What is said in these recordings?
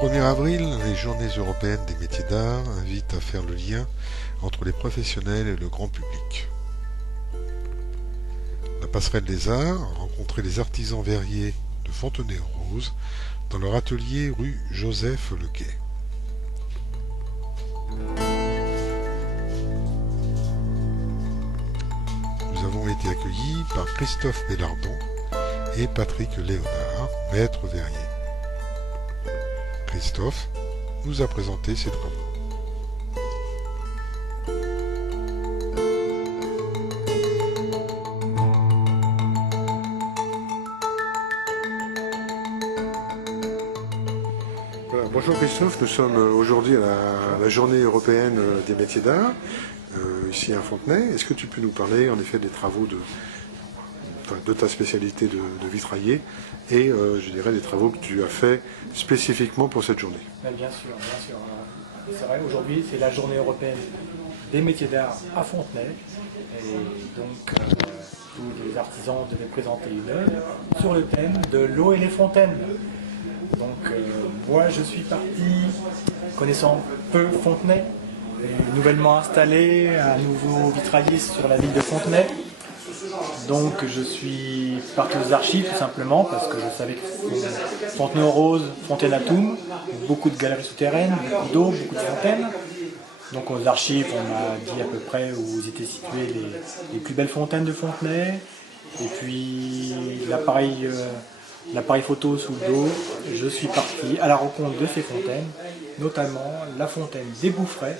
1er avril, les Journées européennes des métiers d'art invitent à faire le lien entre les professionnels et le grand public. La passerelle des arts a rencontré les artisans verriers de Fontenay-aux-Roses dans leur atelier rue Joseph Lequet. Nous avons été accueillis par Christophe Bellardon et Patrick Léonard, maîtres verriers. Christophe nous a présenté ses travaux. Voilà, bonjour Christophe, nous sommes aujourd'hui à la journée européenne des métiers d'art, ici à Fontenay. Est-ce que tu peux nous parler en effet des travaux de ta spécialité de vitrailler et je dirais des travaux que tu as fait spécifiquement pour cette journée? Bien sûr, bien sûr. C'est vrai, aujourd'hui c'est la journée européenne des métiers d'art à Fontenay et donc tous les artisans devaient présenter une œuvre sur le thème de l'eau et les fontaines. Donc moi je suis parti connaissant peu Fontenay, nouvellement installé, un nouveau vitrailliste sur la ville de Fontenay. Donc je suis parti aux archives tout simplement parce que je savais que Fontenay-aux-Roses, Fontaine-à-Toum, beaucoup de galeries souterraines, beaucoup d'eau, beaucoup de fontaines. Donc aux archives on m'a dit à peu près où étaient situées les plus belles fontaines de Fontenay. Et puis l'appareil photo sous le dos, je suis parti à la rencontre de ces fontaines, notamment la fontaine des Bouffrets,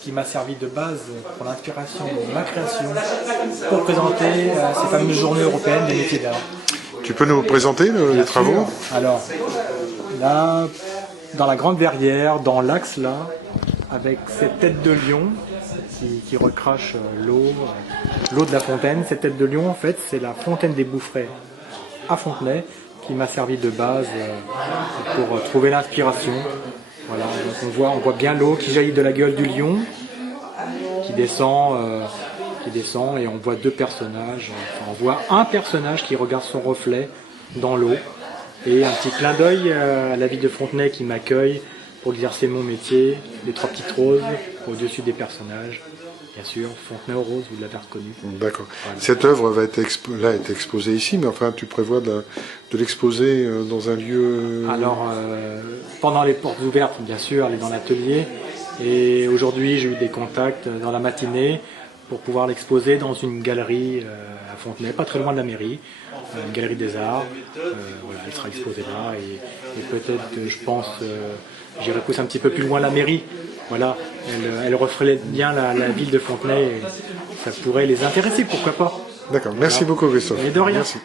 qui m'a servi de base pour l'inspiration de ma création pour présenter ces fameuses journées européennes des métiers d'art. Tu peux nous présenter les travaux? Alors, là, dans la grande verrière, dans l'axe là, avec cette tête de lion qui recrache l'eau de la fontaine. Cette tête de lion, en fait, c'est la fontaine des Bouffrets à Fontenay qui m'a servi de base pour trouver l'inspiration. Voilà, donc on voit bien l'eau qui jaillit de la gueule du lion, qui descend et on voit deux personnages. Enfin, on voit un personnage qui regarde son reflet dans l'eau et un petit clin d'œil à la ville de Fontenay qui m'accueille pour exercer mon métier, les trois petites roses au-dessus des personnages. Bien sûr, Fontenay-aux-Roses, vous l'avez reconnu. D'accord. Voilà. Cette œuvre va être exposée ici, mais enfin, tu prévois de l'exposer dans un lieu... Alors, pendant les portes ouvertes, bien sûr, elle est dans l'atelier. Et aujourd'hui, j'ai eu des contacts dans la matinée pour pouvoir l'exposer dans une galerie à Fontenay, pas très loin de la mairie, une galerie des arts. Voilà, elle sera exposée là. Et peut-être que je pense, j'irai pousser un petit peu plus loin la mairie. Voilà, elle reflète bien la ville de Fontenay et ça pourrait les intéresser, pourquoi pas. D'accord, merci beaucoup Christophe. Et de rien. Merci.